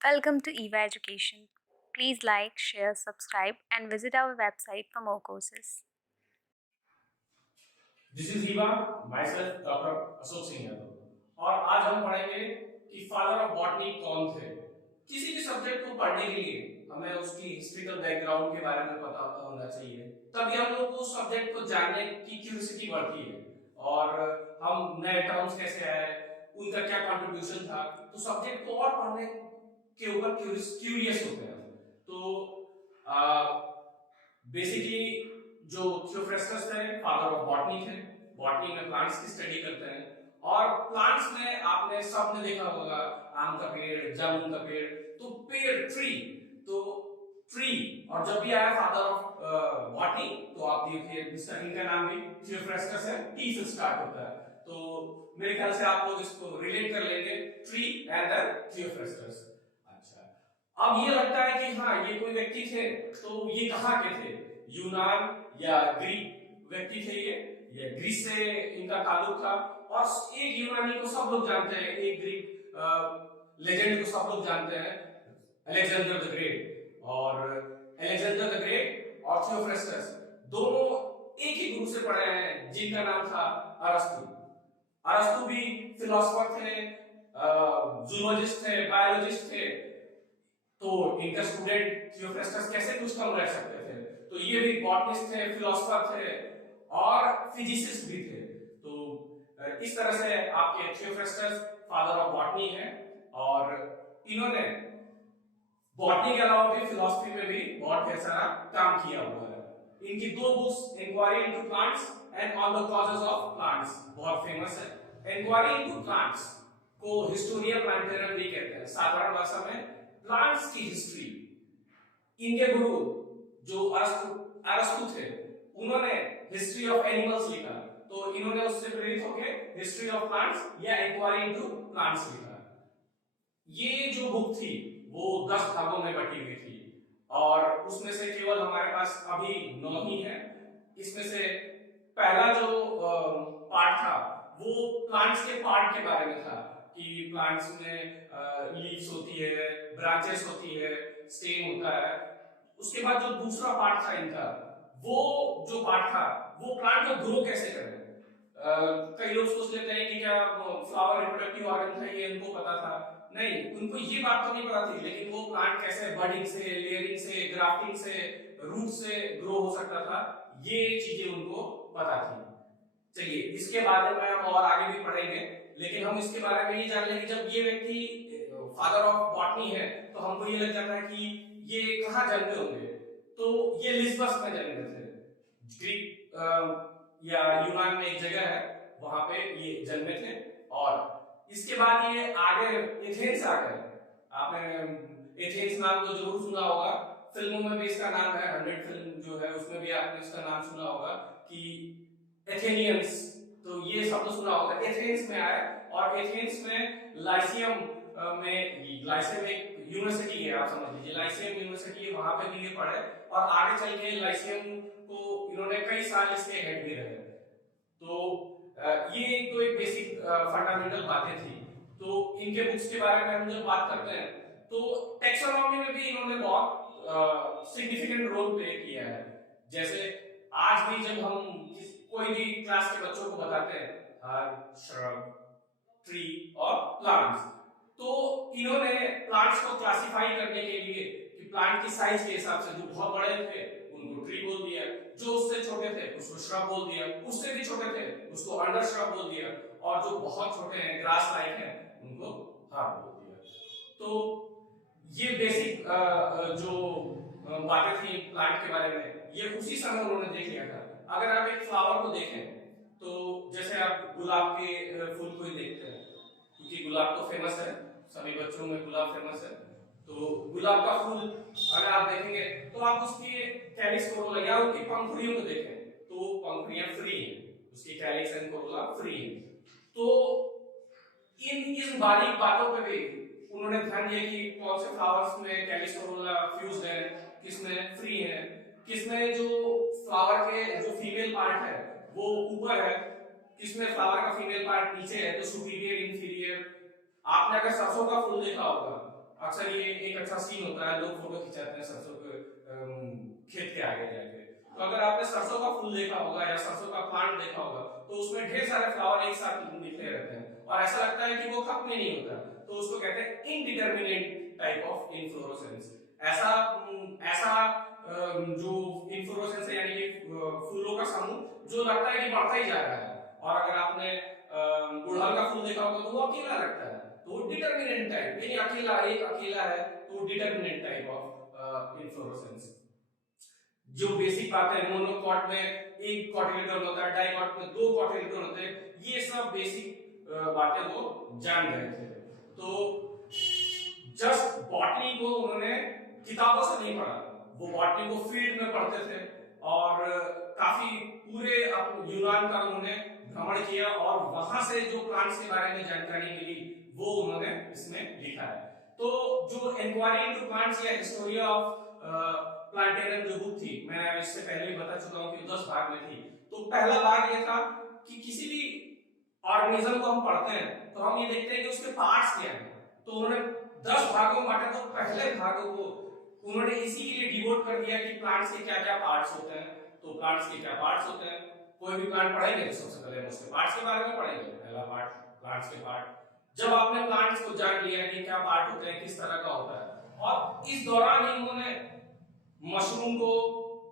Welcome to EVA Education. Please like, share, subscribe, and visit our website for more courses. This is हीवा myself doctor Ashok Singh Yadav और आज हम पढ़ेंगे कि father of botany कौन थे। किसी भी सब्जेक्ट को पढ़ने के लिए हमें उसकी हिस्ट्रिकल बैकग्राउंड के बारे में पता होना चाहिए, तभी हम लोग को उस सब्जेक्ट को जानने की क्यूरियोसिटी बढ़ती है और हम नए टर्म्स कैसे आए, उनका क्या कंट्रीब्यूशन था, तो सब्जेक्ट को और पढ़ने के ऊपर क्यूरियस होते हैं। तो बेसिकली जो थियोफ्रेस्टस थे फादर ऑफ बॉटनी थे। बॉटनी में प्लांट्स की स्टडी करते हैं और प्लांट्स में आपने सबने देखा होगा आम का पेड़, जामुन का पेड़, तो पेड़ ट्री, तो ट्री। और जब भी आया फादर ऑफ बॉटनी तो आप देखिए इनका नाम भी थियोफ्रेस्टस है, टी से स्टार्ट होता है। तो मेरे ख्याल से आप लोग इसको रिलेट कर लेंगे, ट्री एंड थियोफ्रेस्टस। अच्छा, अब ये लगता है कि हाँ ये कोई व्यक्ति थे, तो ये कहाँ के थे? यूनान या ग्रीक व्यक्ति थे ये ग्रीस से इनका ताल्लुक था। और एक यूनानी को सब लोग जानते हैं, एक ग्रीक लेजेंड को सब लोग जानते हैं, अलेक्जेंडर द ग्रेट। और अलेक्जेंडर द ग्रेट और थियोफ्रेस्टस दोनों एक ही गुरु से पढ़े हैं जिनका नाम था अरस्तु। अरस्तु भी फिलोसोफर थे, जूलॉजिस्ट थे, बायोलॉजिस्ट थे। तो इनका स्टूडेंट थियोफ्रेस्टस कैसे कुछ कम रह सकते थे? तो ये भी बॉटनिस्ट थे, फिलोसोफर थे और फिजिसिस्ट भी थे। तो इस तरह से आपके थियोफ्रेस्टस फादर ऑफ बॉटनी है। और इन्होंने बॉटनी के अलावा भी फिलोसफी में भी बहुत ढेर सारा काम किया हुआ है। इनकी दो books, inquiry into plants and on the causes of plants, बहुत फेमस है। इंक्वायरी इनटू प्लांट्स को हिस्टोरिया प्लांटेरियम भी कहते हैं, साधारण भाषा में प्लांट्स की हिस्ट्री। इनके गुरु जो अरस्तु थे, उन्होंने हिस्ट्री ऑफ एनिमल्स लिखा, तो इन्होंने उससे प्रेरित होकर हिस्ट्री ऑफ प्लांट्स या इंक्वायरी इनटू प्लांट्स लिखा। ये जो बुक थी वो 10 भागों में बटी हुई थी और उसमें से केवल हमारे पास अभी 9 ही है। इसमें से पहला जो पार्ट था वो प्लांट्स के पार्ट के बारे में था कि प्लांट्स में लीव्स होती है, ब्रांचेस होती है, स्टेम होता है। उसके बाद जो दूसरा पार्ट था इनका, वो जो पार्ट था वो प्लांट को ग्रो कैसे करें। कई लोग सोच लेते हैं कि क्या फ्लावर रिप्रोडक्टिव ऑर्गन था, ये इनको पता था। नहीं, उनको ये बात तो नहीं पता थी, लेकिन वो प्लांट कैसे बडिंग से, लेयरिंग से, ग्राफ्टिंग से, रूट से ग्रो हो सकता था, ये चीजें उनको पता थी। चलिए, इसके बारे में हम और आगे भी पढ़ेंगे, लेकिन हम इसके बारे में ये जान लेंगे जब ये व्यक्ति फादर ऑफ बॉटनी है तो हमको ये लग जाता है कि ये कहाँ जन्मे होंगे। तो ये लिस्बस में जन्मे थे, ग्रीक या यूनान में एक जगह है, वहां पे ये जन्मे थे। और इसके बाद ये आगे एथेंस आ गए। आपने एथेंस नाम तो जरूर सुना होगा, फिल्मों में भी इसका नाम है, 100 फिल्म जो है उसमें भी आपने इसका नाम सुना होगा कि एथेनियंस। तो ये सब तो सुना होगा, एथेंस में आए और एथेंस में लाइसियम में, लाइसियम एक यूनिवर्सिटी है, आप समझ लीजिए लाइसियम यूनिवर्सिटी है, वहां पे भी ये पढ़े और आगे चल के लाइसियम को इन्होंने कई साल इसके हेड भी रहे। तो ये तो एक बेसिक फंडामेंटल बातें थी। तो इनके बुक्स के बारे में हम जब बात करते हैं तो टेक्सोनॉमी में भी इन्होंने बहुत सिग्निफिकेंट रोल प्ले किया है। जैसे आज भी जब हम कोई भी क्लास के बच्चों को बताते हैं हर्ब, श्रब, ट्री और प्लांट्स, तो इन्होंने प्लांट्स को क्लासिफाई करने के लिए कि प्लांट की साइज के हिसाब से जो बहुत बड़े थे उनको ट्री बोल दिया, जो उससे छोटे थे उसको श्रब बोल दिया, उससे भी छोटे थे उसको अंडर श्रब बोल दिया, और जो बहुत छोटे हैं ग्रास लाइक हैं उनको हर्ब बोल दिया। तो ये बेसिक जो बातें थी प्लांट के बारे में, ये उसी समय उन्होंने देख लिया था। अगर आप एक फ्लावर को देखें तो जैसे आप गुलाब के फूल को ही देखते हैं, क्योंकि गुलाब तो फेमस है, सभी बच्चों में गुलाब फेमस है। तो गुलाब का फूल अगर आप देखेंगे तो आप उसकी कैलिक्स कोरोला या उसकी पंखुड़ियों को देखें तो पंखुड़ियां फ्री हैं, उसकी कैलिक्स एंड कोरोला फ्री है। तो इन बारीक बातों पे भी उन्होंने ध्यान दिया कि कौन से फ्लावर्स में कैलिक्स कोरोला फ्यूज्ड है, किसमें फ्री है, किसमें जो फ्लावर के जो फीमेल पार्ट है वो ऊपर है, किसमें फ्लावर का फीमेल पार्ट नीचे है, तो सुपीरियर इंफीरियर। आपने अगर सरसों का फूल देखा होगा अक्सर ये एक अच्छा सीन होता है, लोग फोटो खिंचाते हैं सरसों के खेत के आगे जाके। तो अगर आपने सरसों का फूल देखा होगा या सरसों का प्लांट देखा होगा तो उसमें ढेर सारे फ्लावर एक साथ निकले रहते हैं और ऐसा लगता है कि वो खत्म ही नहीं होता, तो उसको कहते हैं इनडिटर्मिनेट टाइप ऑफ इन्फ्लोरेसेंस। ऐसा ऐसा जो इन्फ्लोरेसेंस है यानी कि फूलों का समूह जो लगता है कि बढ़ता ही जा रहा है। और अगर आपने गुड़हल का फूल देखा होगा तो वो अकेला लगता है, तो वो डिटर्मिनेंट टाइप, यानी अकेला है, तो डिटर्मिनेंट टाइप ऑफ इन्फ्लोरेसेंस। जो बेसिक बात है, मोनोकॉट में एक कॉटिलिडन होता है, डाइकॉट में 2 कॉटिलिडन होते हैं, ये सब बेसिक बातें वो जान गए थे। तो जस्ट बॉटनी को उन्होंने किताबों से नहीं पढ़ा, वो बॉटनी को फील्ड में पढ़ते थे और काफी पूरे यूनान का उन्होंने भ्रमण किया और वहां से जो प्लांट्स के बारे में जानकारी मिली वो उन्होंने इसमें लिखा है। तो जो इंक्वायरी इनटू प्लांट्स या हिस्टोरिया ऑफ प्लांटेरियम जो बुक थी, मैं इससे पहले भी बता चुका हूं कि 10 भाग में थी। तो पहला भाग ये था कि किसी भी ऑर्गेनिज्म को हम पढ़ते हैं तो हम ये देखते हैं कि उसके पार्ट्स क्या हैं। तो उन्होंने 10 भागों में बांटा, तो पहले भागों को उन्होंने इसी के लिए डिवोट कर दिया कि प्लांट्स के क्या-क्या पार्ट्स होते हैं। तो प्लांट्स के क्या पार्ट्स होते हैं, कोई भी प्लांट पढ़ेंगे तो सबसे पहले हम उसके पार्ट्स के बारे में पढ़ेंगे। पहला पार्ट प्लांट्स के पार्ट। जब आपने प्लांट्स को जान लिया कि क्या पार्ट होते हैं, किस तरह का होता है, और इस दौरान ही उन्होंने मशरूम को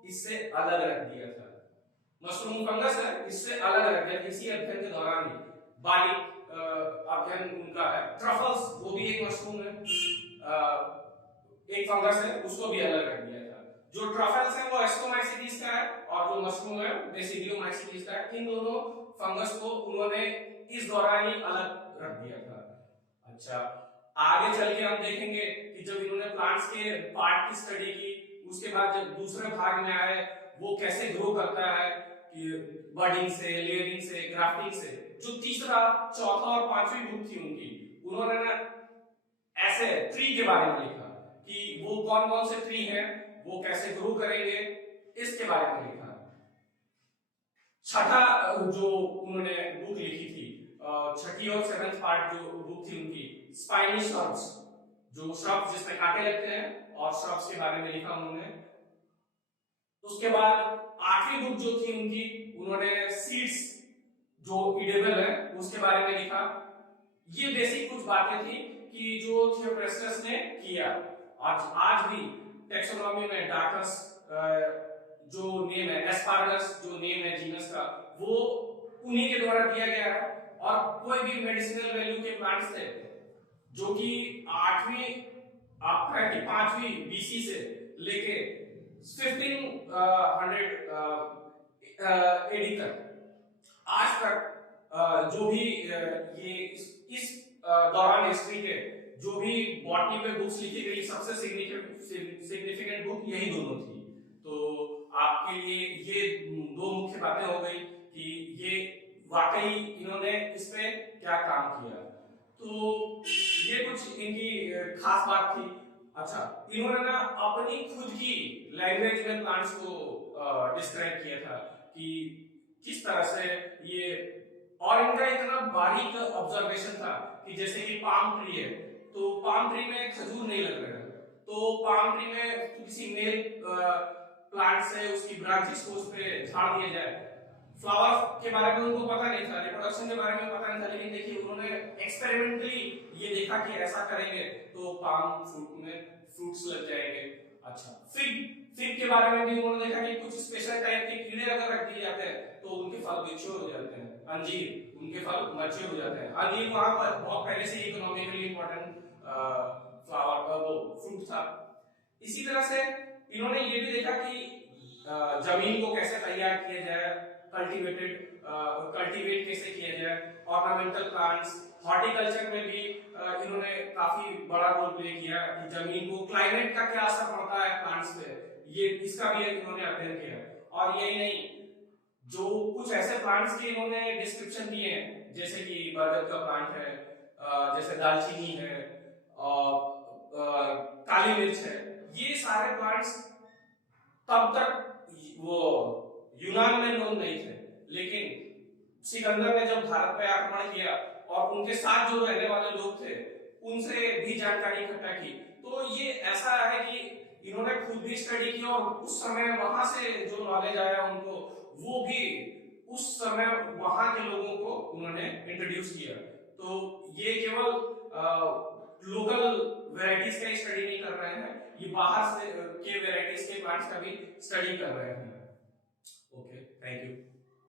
इससे अलग रख दिया था। मशरूम फंगस है, इससे अलग रख दिया इसी अध्ययन के दौरान ही। बारीक अध्ययन उनका है। ट्रफल्स वो भी एक मशरूम है, एक फंगस है, उसको भी अलग रख दिया था। जो ट्रफल्स है वो एस्कोमाइसीटीज का है और जो मशरूम है बेसिडियोमाइसीटीज का है। इन दोनों फंगस को उन्होंने इस दौरान ही अलग रख दिया था। अच्छा, आगे चल के हम देखेंगे कि जब इन्होंने प्लांट्स के पार्ट की स्टडी की, उसके बाद जब दूसरे भाग में आए वो कैसे ग्रो करता है कि बडिंग से, लेयरिंग से, ग्राफ्टिंग से। जो तीसरा, चौथा और पांचवी बुक थी उनकी, उन्होंने ना ऐसे ट्री के बारे में लिखा कि वो कौन कौन से ट्री हैं, वो कैसे ग्रो करेंगे, इसके बारे में लिखा। छठा जो उन्होंने बुक लिखी थी, छठी और 7th पार्ट जो बुक थी उनकी, स्पाइनी श्रब्स, जो श्रब्स जिसमें कांटे लगते हैं और श्रब्स के बारे में लिखा उन्होंने। उसके बाद 8वीं बुक जो थी उनकी, उन्होंने सीड्स जो इडेबल है उसके बारे में लिखा। ये बेसिक कुछ बातें थी कि जो थियोफ्रेस्टस ने किया। आज भी टैक्सोनॉमी में डार्कस जो नेम है, एस्पार्गस जो नेम है जीनस का, वो उन्हीं के द्वारा दिया गया है। और कोई भी मेडिसिनल वैल्यू के प्लांट्स थे जो कि 8वीं आपका कि 5वीं बीसी से लेके 1500 एडी तक, आज तक जो भी ये इस दौरान हिस्ट्री के जो भी बॉटनी पे बुक्स लिखी गई, सबसे सिग्निफिकेंट बुक यही दोनों थी। तो आपके लिए ये 2 मुख्य बातें हो गई कि ये वाकई इन्होंने इस पे क्या काम किया। तो ये कुछ इनकी खास बात थी। अच्छा, इन्होंने ना अपनी खुद की लैंग्वेज में प्लांट्स को डिस्क्राइब किया था कि किस तरह से ये, और इनका इतना बारीक ऑब्जर्वेशन था कि जैसे कि पाम ट्री है, तो पाम ट्री में खजूर नहीं लग रहा है, तो पाम ट्री में किसी मेल प्लांट से उसकी ब्रांचेस को उस पे झाड़ दिया जाए। फ्लावर के बारे में उनको पता नहीं था, रिप्रोडक्शन के बारे में पता नहीं था, लेकिन देखिए उन्होंने एक्सपेरिमेंटली ये देखा कि ऐसा करेंगे तो पाम फ्रूट में फ्रूट्स लग जाएंगे। अच्छा, फिग के बारे में भी उन्होंने देखा कि कुछ स्पेशल टाइप के कीड़े अगर रख दिए जाते हैं तो उनके फल मैच्योर हो जाते हैं। अंजीर, उनके फल मैच्योर हो जाते हैं। अंजीर वहां पर बहुत पहले से इकोनॉमिकली इंपॉर्टेंट फ्लावर वो फ्रूट था। इसी तरह से इन्होंने ये भी देखा कि जमीन को कैसे तैयार किया जाए, कल्टीवेट कैसे किया जाए, ऑर्नामेंटल प्लांट्स, हॉर्टिकल्चर में भी इन्होंने काफी बड़ा रोल प्ले किया कि जमीन को, क्लाइमेट का क्या असर पड़ता है प्लांट्स पे, ये इसका भी इन्होंने अध्ययन किया। और यही नहीं, जो कुछ ऐसे प्लांट्स के इन्होंने डिस्क्रिप्शन दिए हैं, जैसे कि बरगद का प्लांट है, जैसे दालचीनी है, काली मिर्च है, ये सारे प्लांट्स तब तक वो यूनान में नोन नहीं थे, लेकिन सिकंदर ने जब भारत पे आक्रमण किया और उनके साथ जो रहने वाले लोग थे उनसे भी जानकारी इकट्ठा की। तो ये ऐसा है कि इन्होंने खुद भी स्टडी की और उस समय वहां से जो नॉलेज आया उनको, वो भी उस समय वहां के लोगों को उन्होंने इंट्रोड्यूस किया। तो ये केवल लोकल वेराइटीज का ही स्टडी नहीं कर रहे हैं, ये बाहर से के वेराइटीज के प्लांट्स का भी स्टडी कर रहे हैं। Okay, thank you.